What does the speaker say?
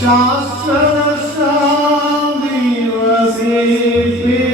Shastra Sandhi was a fear.